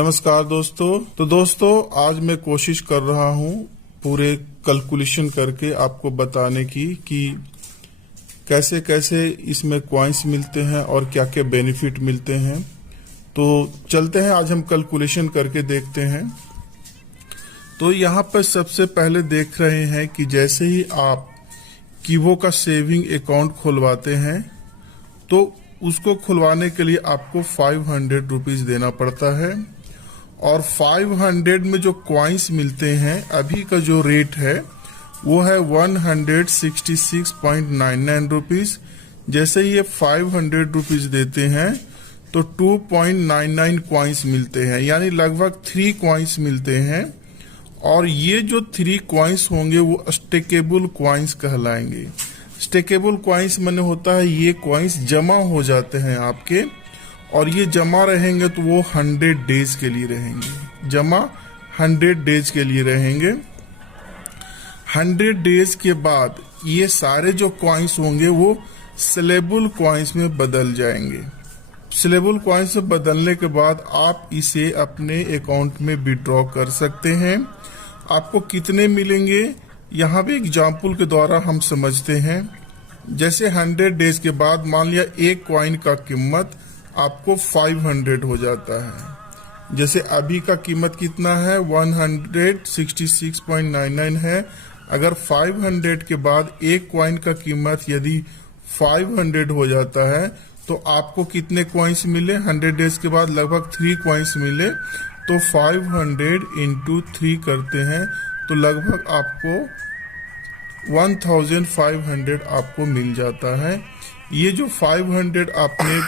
नमस्कार दोस्तों। तो दोस्तों आज मैं कोशिश कर रहा हूं पूरे कैलकुलेशन करके आपको बताने की कि कैसे कैसे इसमें कॉइन्स मिलते हैं और क्या क्या बेनिफिट मिलते हैं। तो चलते हैं, आज हम कैलकुलेशन करके देखते हैं। तो यहाँ पर सबसे पहले देख रहे हैं कि जैसे ही आप कीवो का सेविंग अकाउंट खुलवाते हैं तो उसको खुलवाने के लिए आपको 500 रुपीज देना पड़ता है और 500 में जो कॉइन्स मिलते हैं अभी का जो रेट है वो है 166.99 रुपीज। जैसे ही ये 500 रुपीज देते हैं तो 2.99 कॉइन्स मिलते हैं, यानी लगभग 3 कॉइन्स मिलते हैं। और ये जो 3 कॉइन्स होंगे वो स्टेकेबल कॉइन्स कहलाएंगे। स्टेकेबल कॉइन्स माने होता है ये कॉइन्स जमा हो जाते हैं आपके, और ये जमा रहेंगे तो वो 100 डेज के लिए रहेंगे। जमा 100 डेज के लिए रहेंगे। 100 डेज के बाद ये सारे जो कॉइन्स होंगे वो सेलेबल कॉइन्स में बदल जाएंगे। सेलेबल कॉइन्स में बदलने के बाद आप इसे अपने अकाउंट में विड्रॉ कर सकते हैं। आपको कितने मिलेंगे यहाँ भी एग्जाम्पल के द्वारा हम समझते हैं। जैसे 100 डेज के बाद मान लिया एक कॉइन का कीमत आपको 500 हो जाता है। जैसे अभी का कीमत कितना है 166.99 है। अगर 500 के बाद एक कॉइन का कीमत यदि 500 हो जाता है तो आपको कितने कॉइन्स मिले 100 डेज के बाद? लगभग 3 कॉइन्स मिले। तो 500 इंटू 3 करते हैं तो लगभग आपको 1500 आपको मिल जाता है। ये जो 500 आपने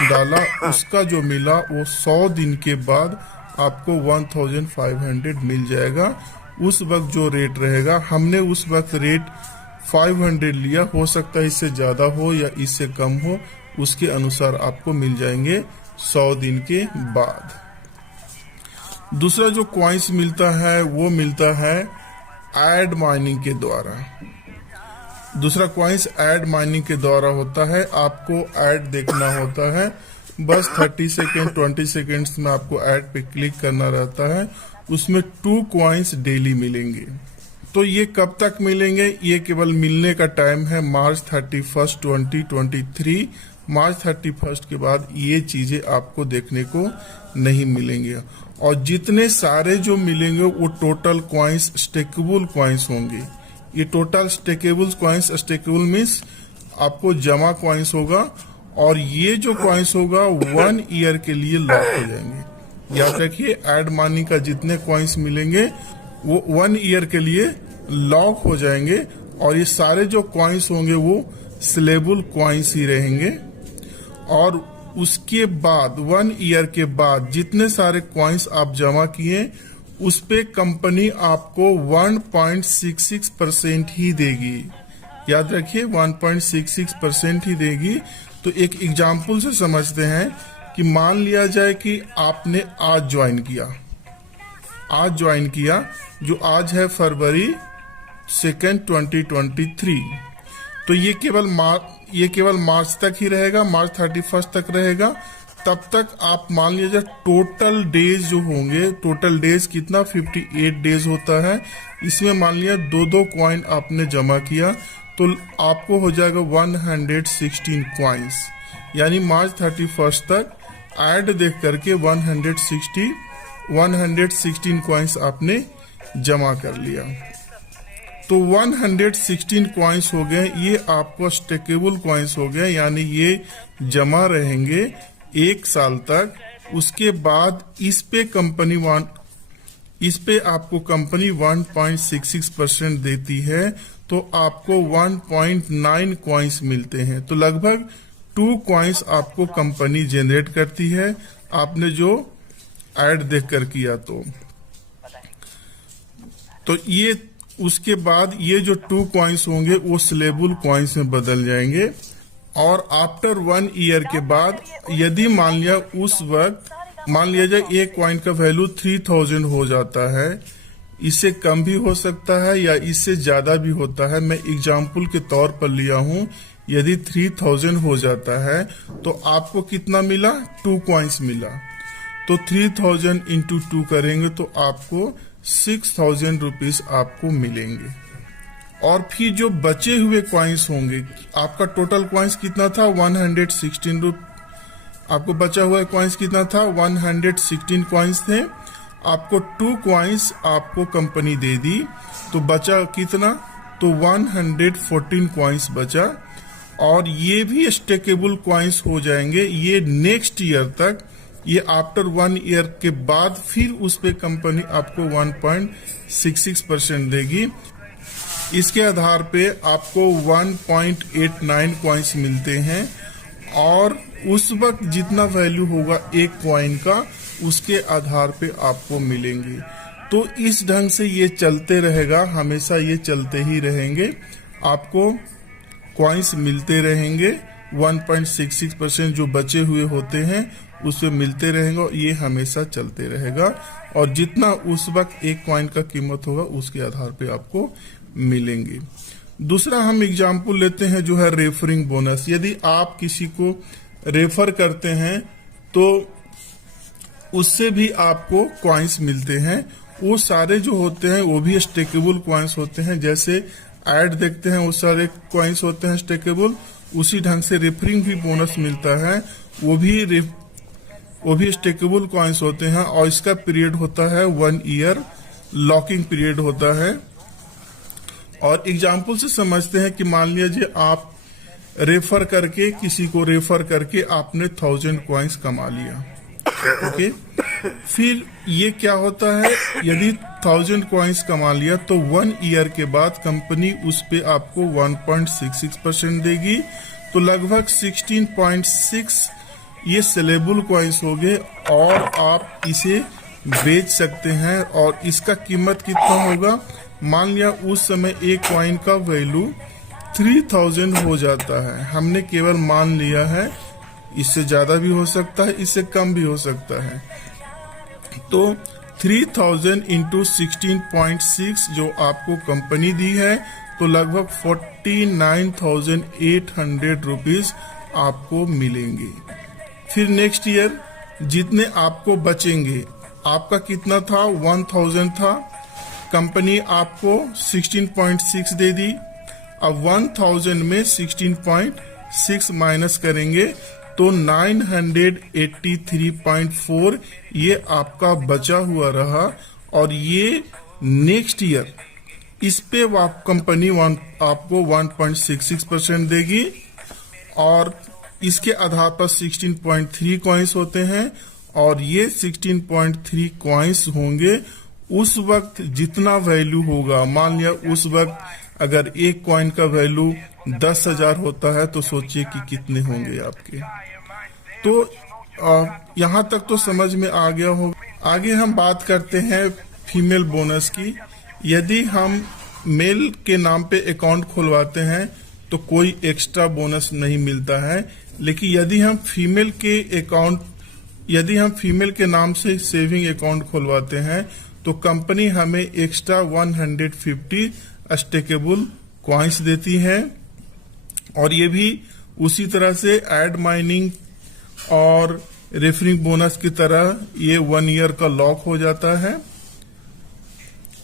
डाला उसका जो मिला वो 100 दिन के बाद आपको 1500 मिल जाएगा। उस वक्त जो रेट रहेगा, हमने उस वक्त रेट 500 लिया, हो सकता है इससे ज्यादा हो या इससे कम हो, उसके अनुसार आपको मिल जाएंगे 100 दिन के बाद। दूसरा जो कॉइन्स मिलता है वो मिलता है ऐड माइनिंग के द्वारा। दूसरा कॉइन्स ऐड माइनिंग के द्वारा होता है। आपको ऐड देखना होता है, बस 30 सेकेंड 20 सेकेंड्स में आपको ऐड पे क्लिक करना रहता है। उसमें 2 कॉइन्स डेली मिलेंगे। तो ये कब तक मिलेंगे? ये केवल मिलने का टाइम है मार्च 31, 2023। मार्च 31 के बाद ये चीजें आपको देखने को नहीं मिलेंगे। और जितने सारे जो मिलेंगे वो टोटल कॉइन्स स्टेकेबल कॉइन्स होंगे। ये total stakeable coins, stakeable means आपको जमा कॉइन्स होगा, और ये जो कॉइन्स होगा 1 ईयर के लिए लॉक हो जाएंगे। याद रखिए, ऐड मनी का जितने कॉइन्स मिलेंगे वो 1 ईयर के लिए लॉक हो जाएंगे, और ये सारे जो कॉइन्स होंगे वो सेलेबल कॉइन्स ही रहेंगे। और उसके बाद 1 ईयर के बाद जितने सारे कॉइन्स आप जमा किए उस पे कंपनी आपको 1.66% ही देगी। याद रखिए 1.66% ही देगी। तो एक एग्जाम्पल से समझते हैं कि मान लिया जाए कि आपने आज ज्वाइन किया, जो आज है फरवरी 2, 2023। तो ये केवल मार्च तक ही रहेगा, मार्च 31 तक रहेगा। तब तक आप मान लीजिए टोटल डेज जो होंगे, टोटल डेज कितना 58 डेज होता है। इसमें मान लिया 2 कॉइन आपने जमा किया तो आपको हो जाएगा 116 कॉइन्स, यानी मार्च 31 तक ऐड देख करके 116 कॉइन्स आपने जमा कर लिया। तो 116 कॉइन्स हो गए, ये आपको स्टेकेबल कॉइन्स हो गए, यानी ये जमा रहेंगे 1 साल तक। उसके बाद इस पे आपको कंपनी 1.66% देती है, तो आपको 1.9 कॉइन्स मिलते हैं। तो लगभग 2 कॉइन्स आपको कंपनी जनरेट करती है, आपने जो ऐड देखकर किया। तो ये उसके बाद ये जो 2 कॉइन्स होंगे वो सेलेबल कॉइन्स में बदल जाएंगे। और आफ्टर 1 ईयर के बाद यदि मान लिया उस वक्त मान लिया जाए एक कॉइन का वैल्यू 3000 हो जाता है, इससे कम भी हो सकता है या इससे ज्यादा भी होता है। मैं एग्जाम्पल के तौर पर लिया हूं, यदि 3000 हो जाता है तो आपको कितना मिला? 2 कॉइन्स मिला। तो 3000 इंटू 2 करेंगे तो आपको 6000 रुपीज आपको मिलेंगे। और फिर जो बचे हुए कॉइन्स होंगे, आपका टोटल कॉइन्स कितना था 116 आपको बचा हुआ कॉइन्स कितना था 116 कॉइन्स थे। आपको 2 कॉइन्स आपको कंपनी दे दी, तो बचा कितना, तो 114 कॉइन्स बचा। और ये भी स्टेकेबल कॉइन्स हो जाएंगे ये नेक्स्ट ईयर तक। ये आफ्टर 1 ईयर के बाद फिर उस पे कंपनी आपको 1.66% देगी। इसके आधार पे आपको 1.89 कॉइन्स मिलते हैं और उस वक्त जितना वैल्यू होगा एक कॉइन का उसके आधार पे आपको मिलेंगे। तो इस ढंग से ये चलते रहेगा, हमेशा ये चलते ही रहेंगे, आपको कॉइन्स मिलते रहेंगे। 1.66% जो बचे हुए होते हैं उससे मिलते रहेंगे, ये हमेशा चलते रहेगा। और जितना उस वक्त एक कॉइन का कीमत होगा उसके आधार पे आपको मिलेंगे। दूसरा हम एग्जाम्पल लेते हैं जो है रेफरिंग बोनस। यदि आप किसी को रेफर करते हैं तो उससे भी आपको कॉइन्स मिलते हैं। वो सारे जो होते हैं वो भी स्टेकेबल कॉइन्स होते हैं। जैसे ऐड देखते हैं वो सारे कॉइन्स होते हैं स्टेकेबल, उसी ढंग से रेफरिंग भी बोनस मिलता है, वो भी स्टेकेबल कॉइन्स होते हैं। और इसका पीरियड होता है 1 ईयर, लॉकिंग पीरियड होता है। और एग्जाम्पल से समझते हैं कि मान लीजिए आप रेफर करके किसी को रेफर करके आपने 1000 कॉइन्स कमा लिया, ओके। फिर ये क्या होता है, यदि 1000 कॉइन्स कमा लिया तो 1 ईयर के बाद कंपनी उस पे आपको 1.66% देगी। तो लगभग 16.6 ये सेलेबल कॉइन्स हो गए और आप इसे बेच सकते हैं। और इसका कीमत कितना होगा, मान लिया उस समय एक कॉइन का वैल्यू 3000 हो जाता है। हमने केवल मान लिया है, इससे ज्यादा भी हो सकता है, इससे कम भी हो सकता है। तो 3000 इंटू 16.6 जो आपको कंपनी दी है तो लगभग 49,800 रुपीज आपको मिलेंगे। फिर नेक्स्ट ईयर जितने आपको बचेंगे, आपका कितना था 1000 था, कंपनी आपको 16.6 दे दी। अब 1000 में 16.6 माइनस करेंगे तो 983.4 ये आपका बचा हुआ रहा। और ये नेक्स्ट ईयर इस पे कंपनी आपको 1.66% देगी। और इसके आधार पर 16.3 कॉइन्स होते हैं और ये 16.3 कॉइन्स होंगे। उस वक्त जितना वैल्यू होगा, मान लिया उस वक्त अगर एक कॉइन का वैल्यू 10,000 होता है तो सोचिए कि कितने होंगे आपके। तो यहाँ तक तो समझ में आ गया होगा। आगे हम बात करते हैं फीमेल बोनस की। यदि हम मेल के नाम पे अकाउंट खुलवाते हैं तो कोई एक्स्ट्रा बोनस नहीं मिलता है, लेकिन यदि हम फीमेल के नाम से सेविंग अकाउंट खुलवाते हैं तो कंपनी हमें एक्स्ट्रा 150 स्टेकेबल कॉइन्स देती है। और ये भी उसी तरह से एड माइनिंग और रेफरिंग बोनस की तरह ये 1 ईयर का लॉक हो जाता है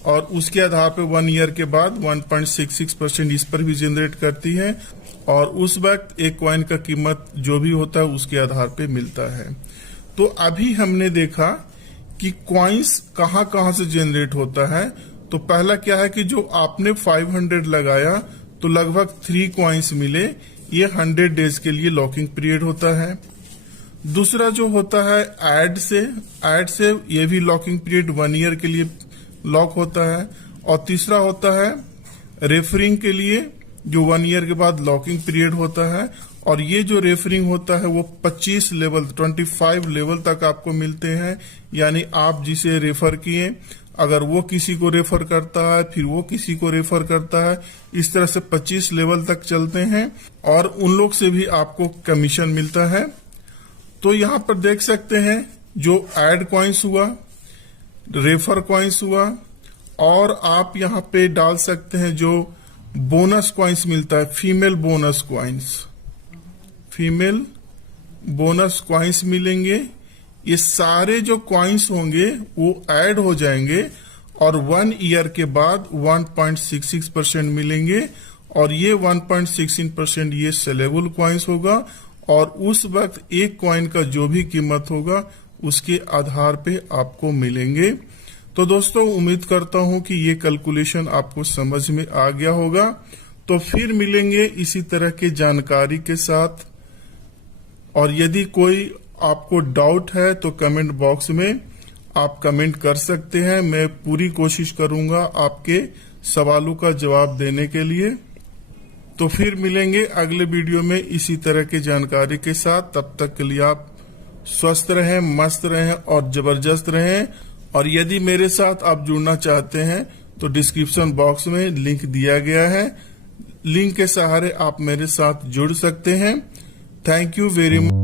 और उसके आधार पर 1 ईयर के बाद 1.66% इस पर भी जनरेट करती है। और उस वक्त एक कॉइन का कीमत जो भी होता है उसके आधार पे मिलता है। तो अभी हमने देखा कि कॉइन्स कहां कहां से जनरेट होता है। तो पहला क्या है कि जो आपने 500 लगाया तो लगभग 3 कॉइन्स मिले, ये 100 डेज के लिए लॉकिंग पीरियड होता है। दूसरा जो होता है ऐड से ये भी लॉकिंग पीरियड 1 ईयर के लिए लॉक होता है। और तीसरा होता है रेफरिंग के लिए जो 1 ईयर के बाद लॉकिंग पीरियड होता है। और ये जो रेफरिंग होता है वो 25 लेवल तक आपको मिलते हैं। यानी आप जिसे रेफर किए, अगर वो किसी को रेफर करता है फिर वो किसी को रेफर करता है, इस तरह से 25 लेवल तक चलते हैं और उन लोग से भी आपको कमीशन मिलता है। तो यहाँ पर देख सकते हैं जो ऐड कॉइन्स हुआ, रेफर कॉइन्स हुआ, और आप यहाँ पे डाल सकते हैं जो बोनस कॉइन्स मिलता है, फीमेल बोनस कॉइन्स मिलेंगे। ये सारे जो कॉइन्स होंगे वो ऐड हो जाएंगे और 1 ईयर के बाद 1.66% मिलेंगे और ये 1.16% ये सेलेबल कॉइन्स होगा और उस वक्त एक कॉइन का जो भी कीमत होगा उसके आधार पे आपको मिलेंगे। तो दोस्तों उम्मीद करता हूं कि ये कैलकुलेशन आपको समझ में आ गया होगा। तो फिर मिलेंगे इसी तरह के जानकारी के साथ, और यदि कोई आपको डाउट है तो कमेंट बॉक्स में आप कमेंट कर सकते हैं। मैं पूरी कोशिश करूंगा आपके सवालों का जवाब देने के लिए। तो फिर मिलेंगे अगले वीडियो में इसी तरह की जानकारी के साथ। तब तक के लिए आप स्वस्थ रहें, मस्त रहें और जबरदस्त रहें। और यदि मेरे साथ आप जुड़ना चाहते हैं तो डिस्क्रिप्शन बॉक्स में लिंक दिया गया है, लिंक के सहारे आप मेरे साथ जुड़ सकते हैं। Thank you very much.